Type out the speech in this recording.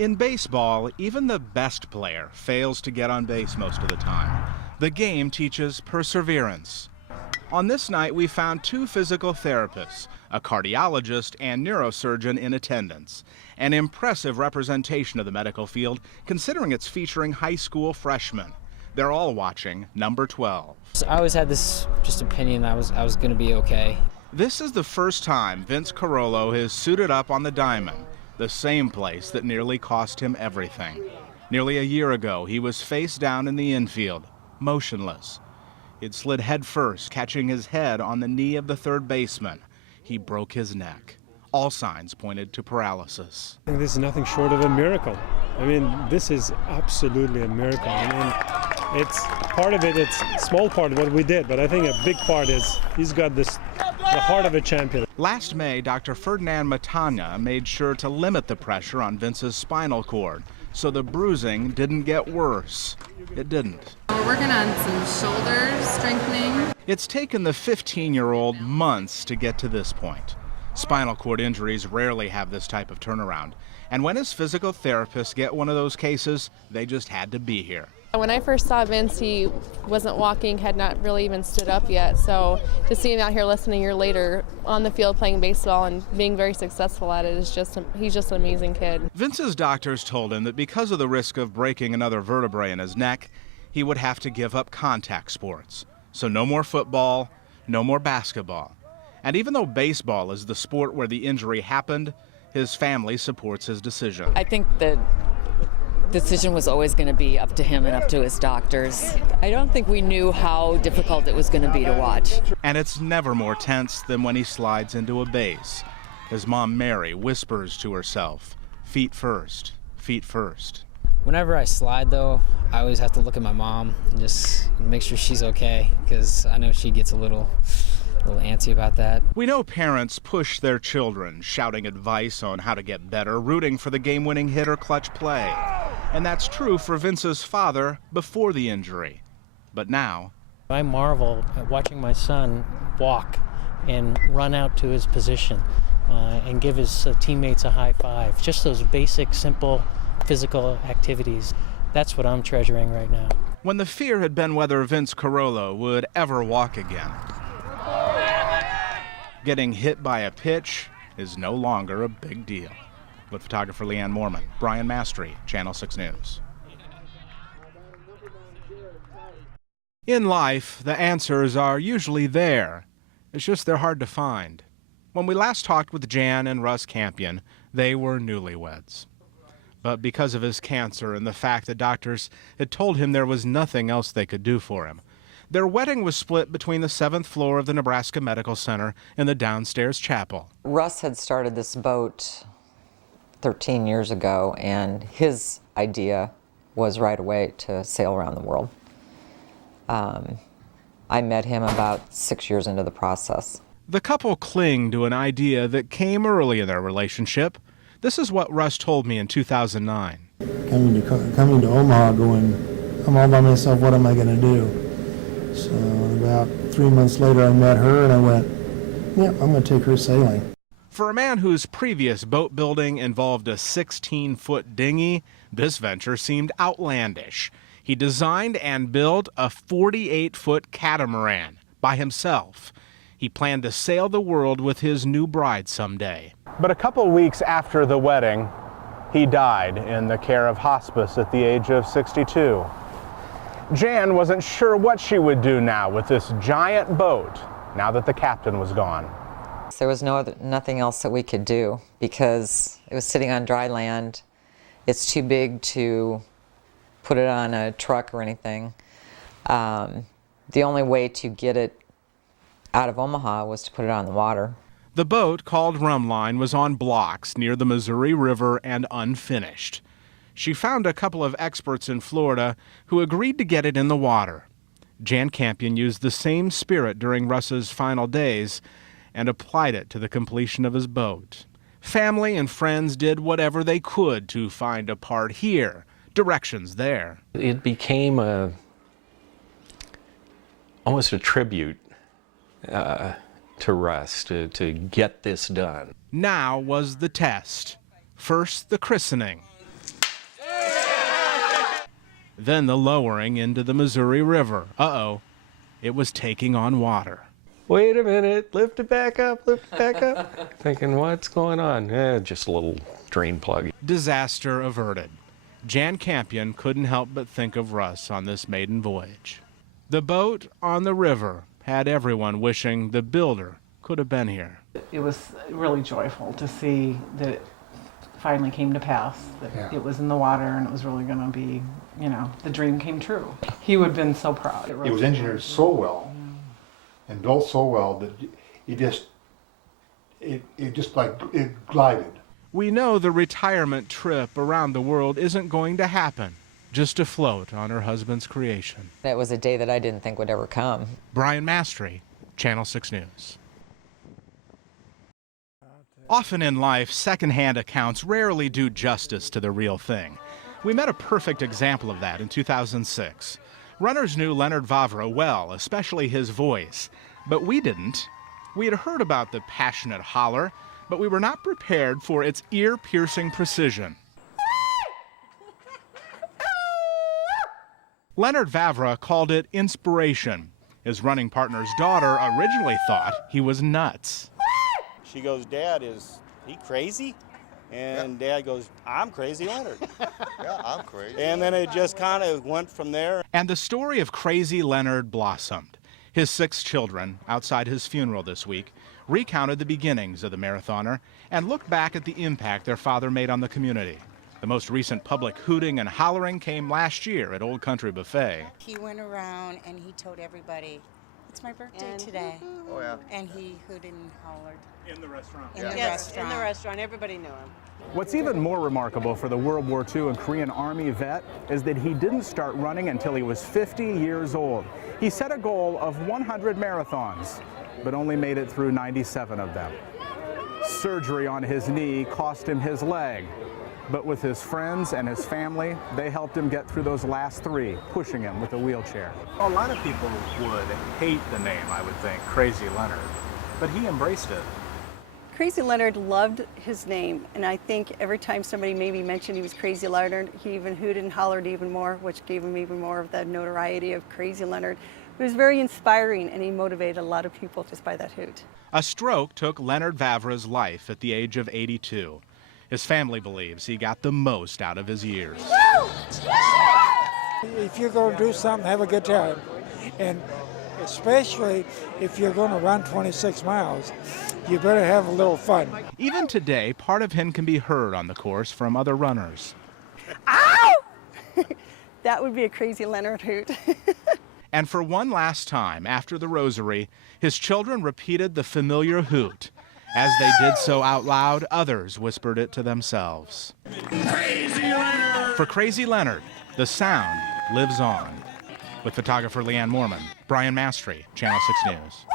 In baseball, even the best player fails to get on base most of the time. The game teaches perseverance. On this night, we found two physical therapists, a cardiologist and neurosurgeon in attendance. An impressive representation of the medical field, considering it's featuring high school freshmen. They're all watching number 12. I always had this just opinion I was going to be okay. This is the first time Vince Carollo has suited up on the diamond, the same place that nearly cost him everything. Nearly a year ago, he was face down in the infield, motionless. He'd slid headfirst, catching his head on the knee of the third baseman. He broke his neck. All signs pointed to paralysis. I think this is nothing short of a miracle. I mean, this is absolutely a miracle. I mean, it's part of it, it's a small part of what we did, but I think a big part is he's got the heart of a champion. Last May, Dr. Ferdinand Matana made sure to limit the pressure on Vince's spinal cord so the bruising didn't get worse. It didn't. We're working on some shoulder strengthening. It's taken the 15-year-old months to get to this point. Spinal cord injuries rarely have this type of turnaround. And when his physical therapists get one of those cases, they just had to be here. When I first saw Vince, he wasn't walking, had not really even stood up yet. So to see him out here less than a year later on the field playing baseball and being very successful at it is he's just an amazing kid. Vince's doctors told him that because of the risk of breaking another vertebrae in his neck, he would have to give up contact sports. So no more football, no more basketball. And even though baseball is the sport where the injury happened, his family supports his decision. I think the decision was always going to be up to him and up to his doctors. I don't think we knew how difficult it was going to be to watch. And it's never more tense than when he slides into a base. His mom, Mary, whispers to herself, "Feet first, feet first." Whenever I slide, though, I always have to look at my mom and just make sure she's okay, because I know she gets a little antsy about that. We know parents push their children, shouting advice on how to get better, rooting for the game-winning hit or clutch play. And that's true for Vince's father before the injury. But now, I marvel at watching my son walk and run out to his position and give his teammates a high five. Just those basic, simple physical activities. That's what I'm treasuring right now. When the fear had been whether Vince Carollo would ever walk again, getting hit by a pitch is no longer a big deal. With photographer Leanne Mormon, Brian Mastre, Channel 6 News. In life, the answers are usually there. It's just they're hard to find. When we last talked with Jan and Russ Campion, they were newlyweds. But because of his cancer and the fact that doctors had told him there was nothing else they could do for him, their wedding was split between the 7th floor of the Nebraska Medical Center and the downstairs chapel. Russ had started this boat 13 years ago, and his idea was right away to sail around the world. I met him about 6 years into the process. The couple cling to an idea that came early in their relationship. This is what Russ told me in 2009. Coming to Omaha going, I'm all by myself, what am I going to do? So about 3 months later I met her and I went, yeah, I'm going to take her sailing. For a man whose previous boat building involved a 16-foot dinghy, this venture seemed outlandish. He designed and built a 48-foot catamaran by himself. He planned to sail the world with his new bride someday. But a couple weeks after the wedding, he died in the care of hospice at the age of 62. Jan wasn't sure what she would do now with this giant boat, now that the captain was gone. There was nothing else that we could do because it was sitting on dry land. It's too big to put it on a truck or anything. The only way to get it out of Omaha was to put it on the water. The boat, called Rumline, was on blocks near the Missouri River and unfinished. She found a couple of experts in Florida who agreed to get it in the water. Jan Campion used the same spirit during Russ's final days and applied it to the completion of his boat. Family and friends did whatever they could to find a part here, directions there. It became almost a tribute to Russ to get this done. Now was the test. First, the christening. Then the lowering into the Missouri River. Uh-oh, it was taking on water. Wait a minute, lift it back up, lift it back up. Thinking, what's going on? Just a little drain plug. Disaster averted. Jan Campion couldn't help but think of Russ on this maiden voyage. The boat on the river had everyone wishing the builder could have been here. It was really joyful to see that it finally came to pass, that it was in the water and it was really going to be, you know, the dream came true. He would have been so proud. It was engineered so well and built so well that it glided. We know the retirement trip around the world isn't going to happen just to float on her husband's creation. That was a day that I didn't think would ever come. Brian Mastre, Channel 6 News. Often in life, secondhand accounts rarely do justice to the real thing. We met a perfect example of that in 2006. Runners knew Leonard Vavra well, especially his voice, but we didn't. We had heard about the passionate holler, but we were not prepared for its ear-piercing precision. Leonard Vavra called it inspiration. His running partner's daughter originally thought he was nuts. She goes, "Dad, is he crazy?" And Dad goes, "I'm crazy Leonard." Yeah, I'm crazy. And then it just kind of went from there. And the story of Crazy Leonard blossomed. His 6 children, outside his funeral this week, recounted the beginnings of the marathoner and looked back at the impact their father made on the community. The most recent public hooting and hollering came last year at Old Country Buffet. He went around and he told everybody, "It's my birthday today." Oh, yeah. And he hooted and hollered. In the restaurant. In the restaurant. In the restaurant. Everybody knew him. What's even more remarkable for the World War II and Korean Army vet is that he didn't start running until he was 50 years old. He set a goal of 100 marathons, but only made it through 97 of them. Surgery on his knee cost him his leg, but with his friends and his family, they helped him get through those last 3, pushing him with a wheelchair. A lot of people would hate the name, I would think, Crazy Leonard, but he embraced it. Crazy Leonard loved his name, and I think every time somebody maybe mentioned he was Crazy Leonard, he even hooted and hollered even more, which gave him even more of the notoriety of Crazy Leonard. It was very inspiring, and he motivated a lot of people just by that hoot. A stroke took Leonard Vavra's life at the age of 82. His family believes he got the most out of his years. If you're going to do something, have a good time. And especially if you're going to run 26 miles, you better have a little fun. Even today, part of him can be heard on the course from other runners. Ow! That would be a Crazy Leonard hoot. And for one last time, after the rosary, his children repeated the familiar hoot. As they did so out loud, others whispered it to themselves. Crazy Leonard! For Crazy Leonard, the sound lives on. With photographer Leanne Mormon, Brian Mastre, Channel 6 News.